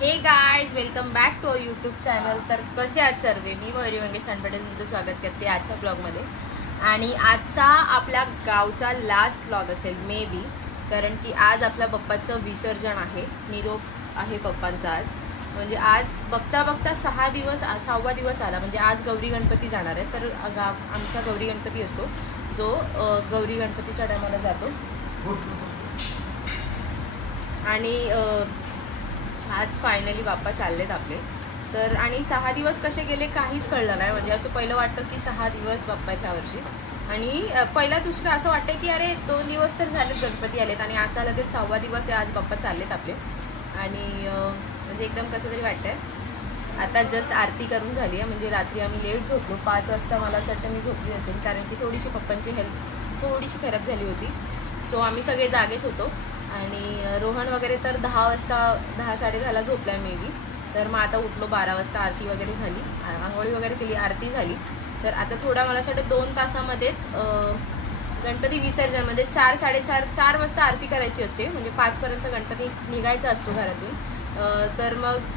हे guys welcome back to our YouTube channel. तर कसे आहात सर्व? मी मयुरी मंगेश तानपटे तुमचं स्वागत करते आजच्या ब्लॉगमध्ये. आणि आजचा आपल्या गावचा लास्ट ब्लॉग असेल मे बी, कारण की आज आपल्या पप्पाचं विसर्जन आहे. निरोप आहे पप्पांचा आज. म्हणजे आज बघता बघता 6वा दिवस आला. म्हणजे आज गौरी गणपती जाणार आहे. तर आमचा गौरी गणपती असतो जो गौरी गणपतीच्या टायमाला जातो. आणि आज फायनली बाप्पा चाललेत आपले. तर आणि 6 दिवस कसे गेले काहीच कळलं नाही. म्हणजे असं पहिलं वाटतं की 6 दिवस बाप्पा आहेत ह्यावर्षी. आणि पहिला दुसरं असं वाटतं की अरे 2 दिवस तर झालेत गणपती आलेत आणि आज लगेच 6वा दिवस आहे, आज बाप्पा चाललेत आपले. आणि म्हणजे एकदम कसं तरी वाटतंय. आता जस्ट आरती करून झाली आहे. म्हणजे रात्री आम्ही लेट झोपलो. 5 वाजता मला असं वाटतं मी झोपली असेल, कारण की थोडीशी पप्पांची हेल्थ थोडीशी खराब झाली होती. सो आम्ही सगळे जागेच होतो. आणि रोहन वगैरे तर 10:30 झोपला आहे मे बी. तर मग आता उठलो 12 वाजता. आरती वगैरे झाली, आंघोळी वगैरे केली, आरती झाली. तर आता थोडा मला असं वाटतं 2 तासामध्येच गणपती विसर्जन. म्हणजे 4 वाजता आरती करायची असते. म्हणजे 5पर्यंत गणपती निघायचा असतो घरातून. तर मग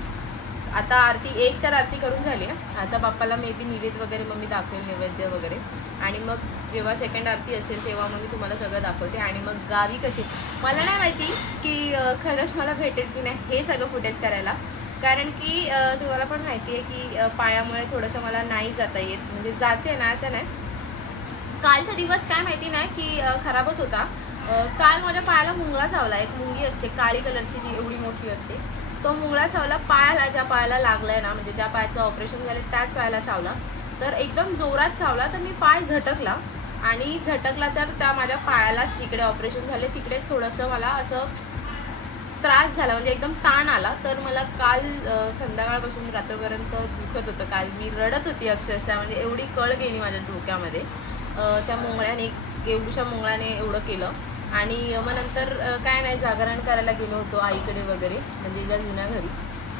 आता एक तर आरती करून झाली आहे. आता बाप्पाला मे बी निवेद वगैरे मग मी दाखवेल, नैवेद्य वगैरे. आणि मग जेव्हा सेकंड आरती असेल तेव्हा मग मी तुम्हाला सगळं दाखवते. आणि मग गावी कशी, मला नाही माहिती की खरंच मला भेटेल की नाही हे सगळं फुटेज करायला. कारण की तुम्हाला पण माहिती आहे की पायामुळे थोडंसं मला नाही जाता येत. म्हणजे जाते ना, असं नाही. कालचा दिवस काय माहिती नाही की खराबच होता. काल माझ्या पायाला मुंगळा चावला. एक मुंगी असते काळी कलरची, जी एवढी मोठी असते. तो मुंगळा चावला पायाला. ज्या पायाला लागला आहे ना, म्हणजे ज्या पायाचं ऑपरेशन झालं त्याच पायाला चावला. तर एकदम जोरात चावला. तर मी पाय झटकला आणि झटकला तर त्या माझ्या पायालाच इकडे ऑपरेशन झाले तिकडेच थोडंसं मला असं त्रास झाला. म्हणजे एकदम ताण आला. तर मला काल संध्याकाळपासून रात्रपर्यंत दुखत होतं. काल मी रडत होती अक्षरशः. म्हणजे एवढी कळ गेली माझ्या डोक्यामध्ये त्या मुंगळ्याने. एवढ्या मुंगळ्याने एवढं केलं. आणि मग नंतर काय नाही, जागरण करायला गेलो होतो आईकडे वगैरे, म्हणजे ज्या जुन्या घरी.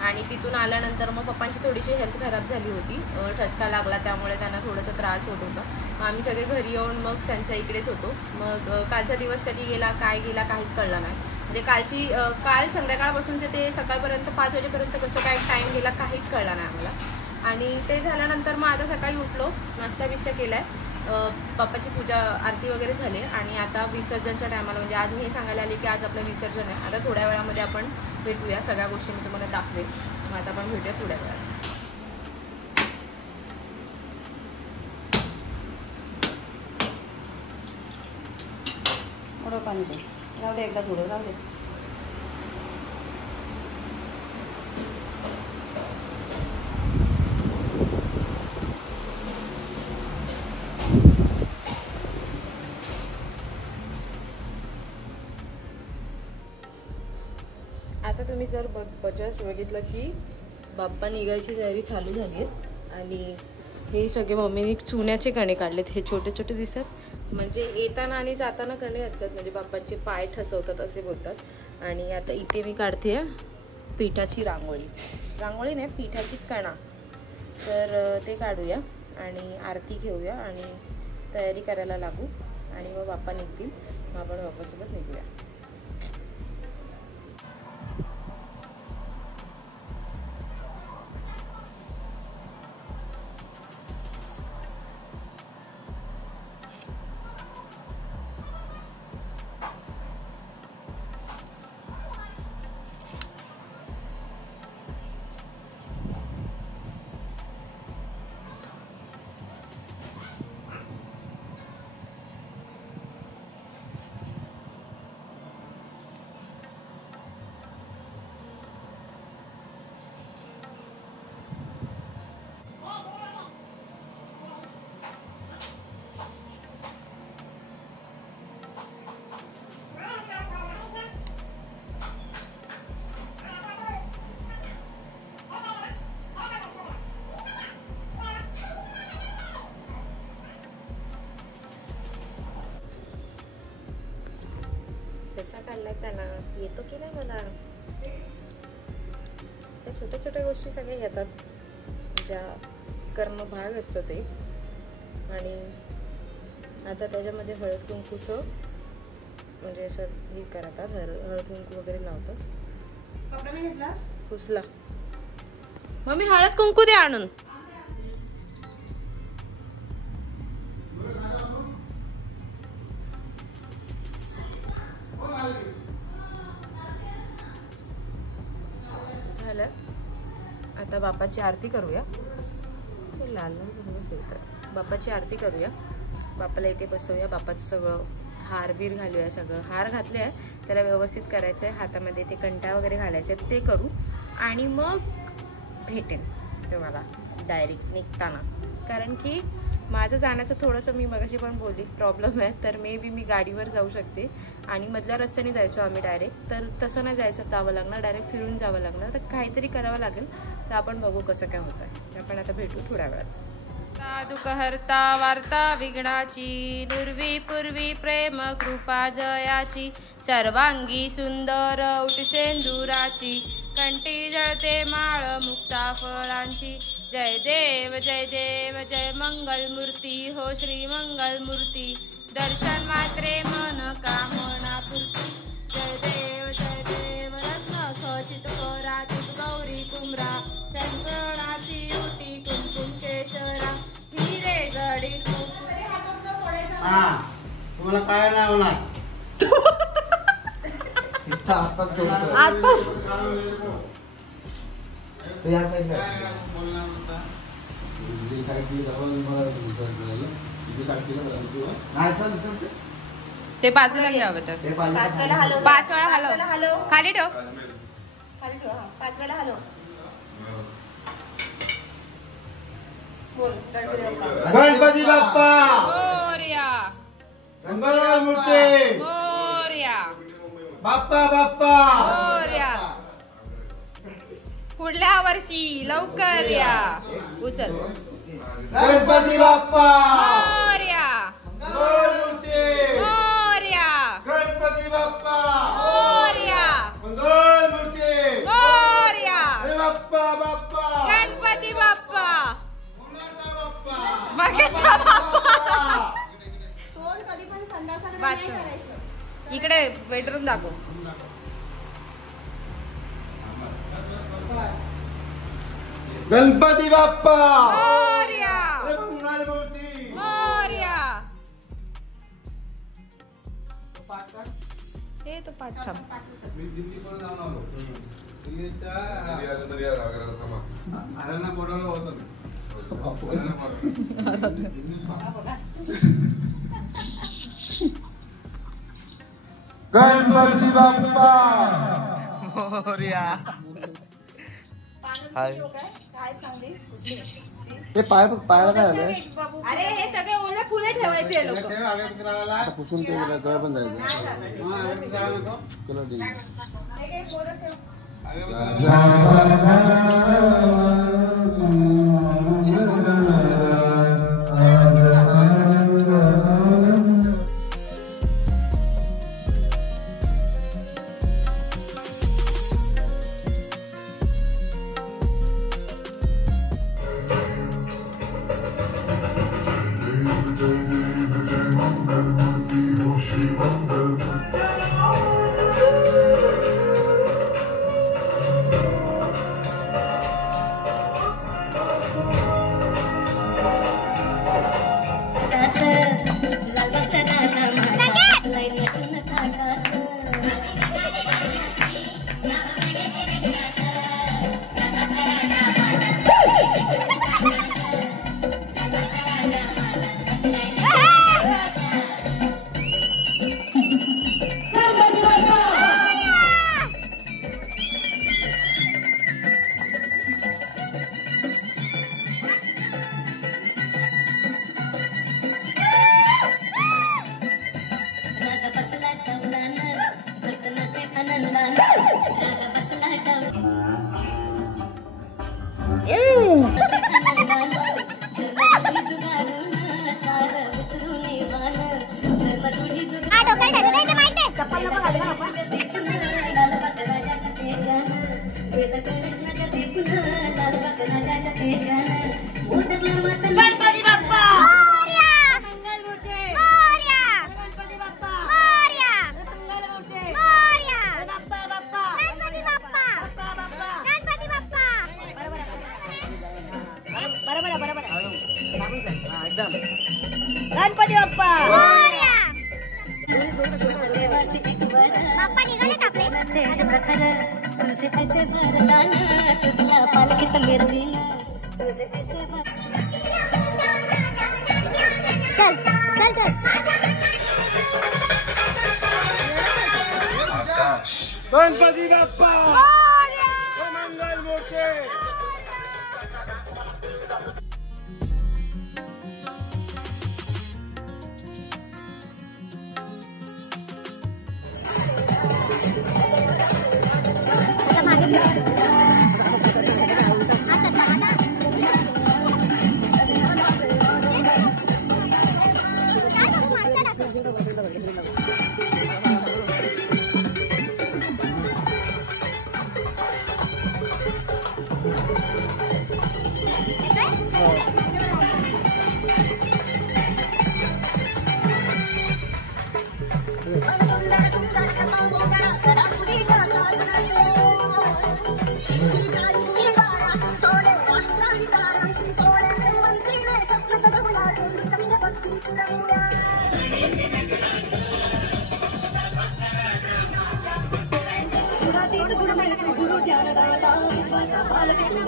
आणि तिथून आल्यानंतर मग पप्पांची थोडीशी हेल्थ खराब झाली होती. ठसका लागला, त्यामुळे त्यांना थोडंसं त्रास होत होता. मग आम्ही सगळे घरी येऊन मग त्यांच्या इकडेच होतो. मग कालचा दिवस कधी गेला काय गेला काहीच कळलं नाही. म्हणजे काल संध्याकाळपासूनचे ते सकाळपर्यंत 5 वाजेपर्यंत कसं काय टाईम गेला काहीच कळला नाही आम्हाला. आणि ते झाल्यानंतर मग आता सकाळी उठलो, नाश्ता बिष्टा केला आहे, बाप्पाची पूजा आरती वगैरे झाली. आणि आता विसर्जनच्या टायमाला, म्हणजे आज मी हे सांगायला आले की आज आपलं विसर्जन आहे. आता थोड्या वेळामध्ये आपण भेटूया. सगळ्या गोष्टी मी तुम्हाला दाखवेल. मग आता आपण भेटूया थोड्या वेळात. थोडं पाणी दे, राहू दे, एकदा थोडं राहू दे. आता तुम्ही जर जस्ट बघितलं की बाप्पा निघायची तयारी चालू झाली आहे. आणि हे सगळे मम्मीने चुन्याचे कणे काढलेत. हे छोटे छोटे दिसतात, म्हणजे येताना आणि जाताना कणे असतात. म्हणजे बाप्पाचे पाय ठसवतात असे बोलतात. आणि आता इथे मी काढते पिठाची रांगोळी. रांगोळी नाही, पिठाची कणा. तर ते काढूया आणि आरती घेऊया आणि तयारी करायला लागू. आणि मग बाप्पा निघतील, मग आपण बाप्पासोबत निघूया. कसा काढला त्यांना येतो की नाही मला. त्या छोट्या छोट्या गोष्टी सगळ्या येतात, ज्या कर्म भाग असतो ते. आणि आता त्याच्यामध्ये हळद कुंकूचं म्हणजे असं हे करतात, हळद कुंकू वगैरे लावतात. कपडा नाही घेतलास? पुसला. मम्मी हळद कुंकू दे आणून. झालं. आता बापाची आरती करूया. लाल बापाची आरती करूया. बापाला इथे बसवूया. बापाचं सगळं हार बीर घालूया. सगळं हार घातले आहे, त्याला व्यवस्थित करायचं आहे. हातामध्ये ते कंठा वगैरे घालायचे ते करू आणि मग भेटेन तुम्हाला डायरेक्ट निघताना. कारण की माझं जाण्याचं थोडंसं मी मगाशी पण बोलली प्रॉब्लेम आहे. तर मी गाडीवर जाऊ शकते आणि मधल्या रस्त्याने जायचो आम्ही डायरेक्ट. तर तसं नाही जायचं, जावं लागणार, डायरेक्ट फिरून जावं लागणार. तर काहीतरी करावं लागेल. तर आपण बघू कसं काय होतं आहे. आपण आता भेटू थोड्या वेळात. दुःख हरता वार्ता विघ्नाची, नुर्वी पूर्वी प्रेम कृपा जयाची, सर्वांगी सुंदर उटशेंदुराची, कंठी जळते माळ मुक्ता फळांची. जय देव जय मंगल मूर्ती हो श्री मंगल मूर्ती, दर्शन मात्रे मन कामना पूर्ती. जय देव रत्न खचित परातीत गौरी कुमरा, संकणाची युती कुंकुम केशरा, हिरे गडी. तुम्हाला काय नाही होणार. ते बाजूला घ्यावं तर 5 वेळा हलव. 5 वेळा हलव. खाली ठेव. 5 वेळा हलव. गणपती बाप्पा मोरया. मंगल मूर्ती मोरया. बाप्पा बाप्पा मोरया. पुढल्या वर्षी लवकर या. उचल. गणपती बाप्पा मोरया. मंगल मूर्ती मोरया. गणपती बाप्पा मोरया. मंगल मूर्ती मोरया. अरे बाप्पा बाप्पा गणपती बाप्पा. बाप्पा बघा तोंड कधी पण संडासाकडे नाही करायचं. इकडे बेडरूम दाखव. गणपती बाप्पा मोरया. अरे मंगल मूर्ती मोरया. हे तो पाठ थांब. मी दिल्ली पण जाऊन आलो. दिल्लीच्या आराना बोलावलं होतं मी. गणपती बाप्पा मोरया. काय चांगली हे पायाला काय झालंय. अरे हे सगळे ओले फुले ठेवायचे लोक. आता पुसून ते गळ पण जायचं. चला ठीक गणपती बाप्पा मोरया. मंगल मूर्ती मोरया. गणपती बाप्पा मोरया. मंगल मूर्ती मोरया. बाप्पा बाप्पा गणपती बाप्पा. बाप्पा बाप्पा गणपती बाप्पा बाप्पा निघालेत आपले. पालखीत मिरवी चल चल चल. गणपती बाप्पा मंगल मूर्ती.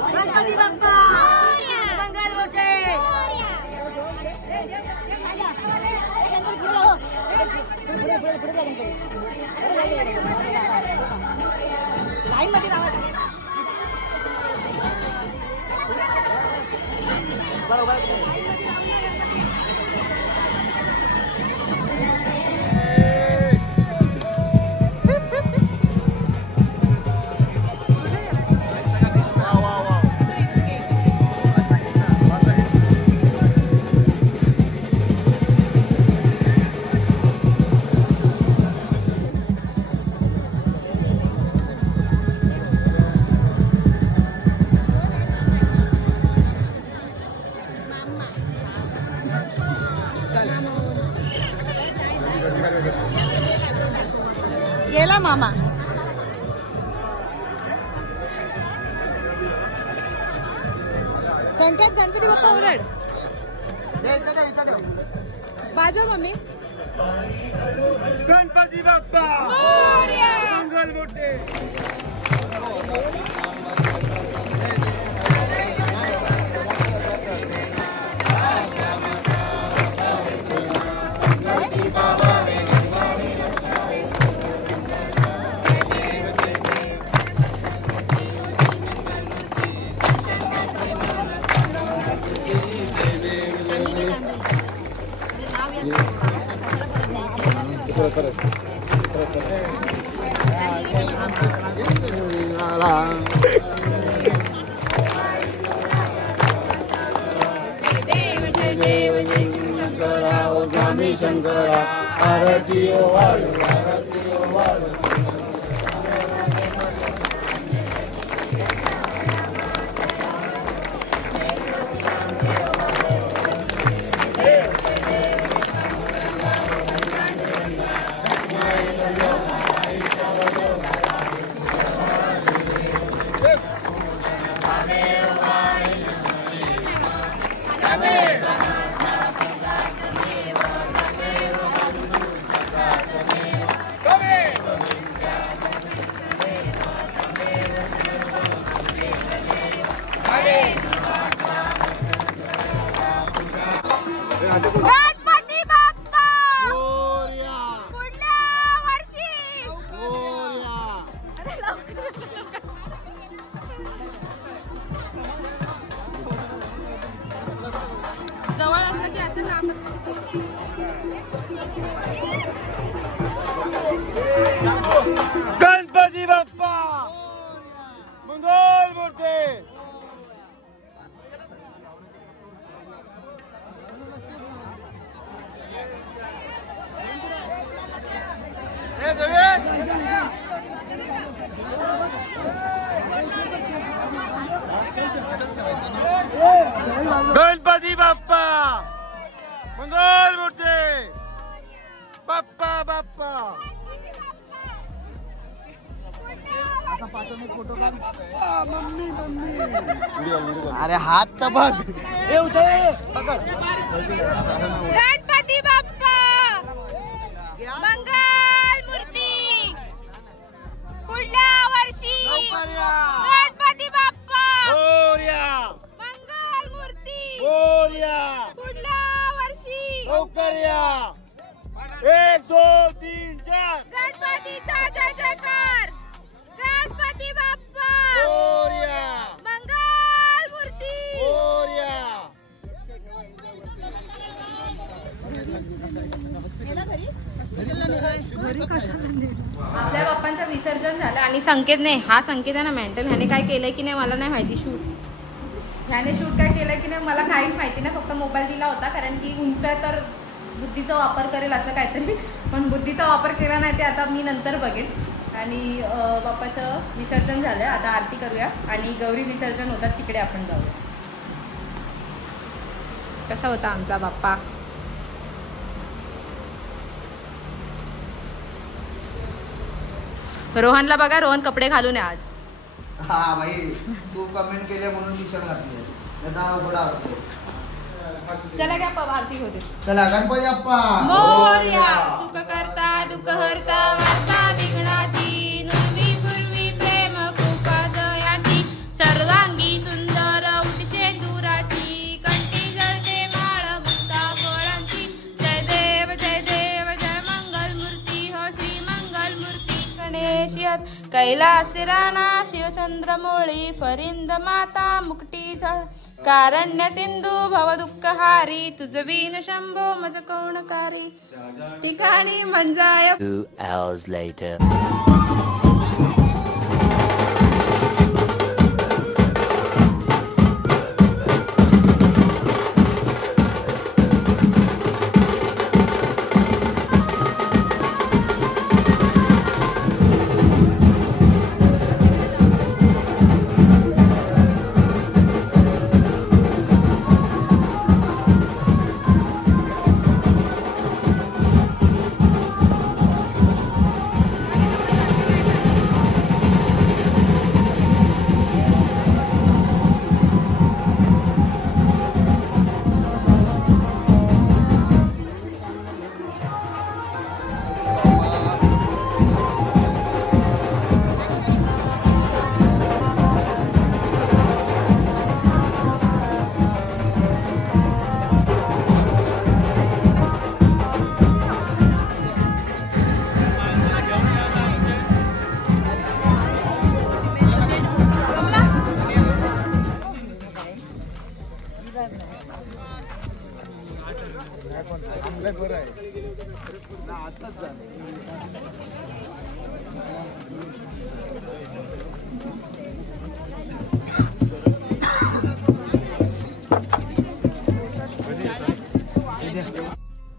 गणपती बाप्पा मंगल मूर्ती. गेला मामा. संकेत गणपती बाप्पा ओरड. बाजू मम्मी. गणपती बाप्पा मंगल मूर्ती. शंकरा आरती वाळू आरती वाळू. गणपती बाप्पा पुढल्या वर्षी. जवळ असलं की असं ना गणपती बाप्पा मंगल मूर्ती. गणपती बाप्पा मंगल मूर्ती. बाप्पा बाप्पा. अरे हात तर बघ. गणपती बाप्पा मंगल मूर्ती पुढल्या वर्षी गणपती बाप्पा मंगल मूर्ती पुढल्या वर्षी 1 2 3 4 गणपतीचा जय जयकार गणपती बाप्पा मंगल मूर्ती आपल्या बाप्पांचं विसर्जन झालं आणि संकेतने, हा संकेत आहे ना मेंटल, ह्याने काय केलंय की नाही मला नाही माहिती. ह्याने शूट काय केलंय की नाही मला काहीच माहिती नाही. फक्त मोबाईल दिला होता कारण की उंच तर बुद्धीचा वापर करेल असं काहीतरी, पण बुद्धीचा वापर केला नाही ते आता मी नंतर बघेन. आणि बाप्पाचं विसर्जन झालं. आता आरती करूया आणि गौरी विसर्जन होतात तिकडे आपण जाऊया. कसा होता आमचा बाप्पा? रोहनला बघा, रोहन कपडे घालून आहे आज. हा भाई, तू कमेंट केले म्हणून टी शर्ट घातली. चला घ्या आरती होते. चला गणपती बाप्पा मोरया. सुख करता दुःख हरता वार्ता विघ्नाची नुरवी पूर्वी प्रेम कृपा जयाची सर्वांगी सुंदर उठशे दुराची कंठी जळते माळ मुक्ता फळांची. जय देव जय देव जय मंगल मूर्ती हो श्री मंगल मूर्ती गणेश कैलास राणा शिवचंद्र मोळी फरिंद माता मुक्टी झळ कारण्य सिंधू भव दुःखहारी तुझवीन शंभो मज कोणकारी ठिकाणी मंजाय. 2 hours later.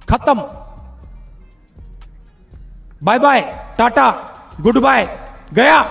खत्म. Bye bye, tata, goodbye, गया.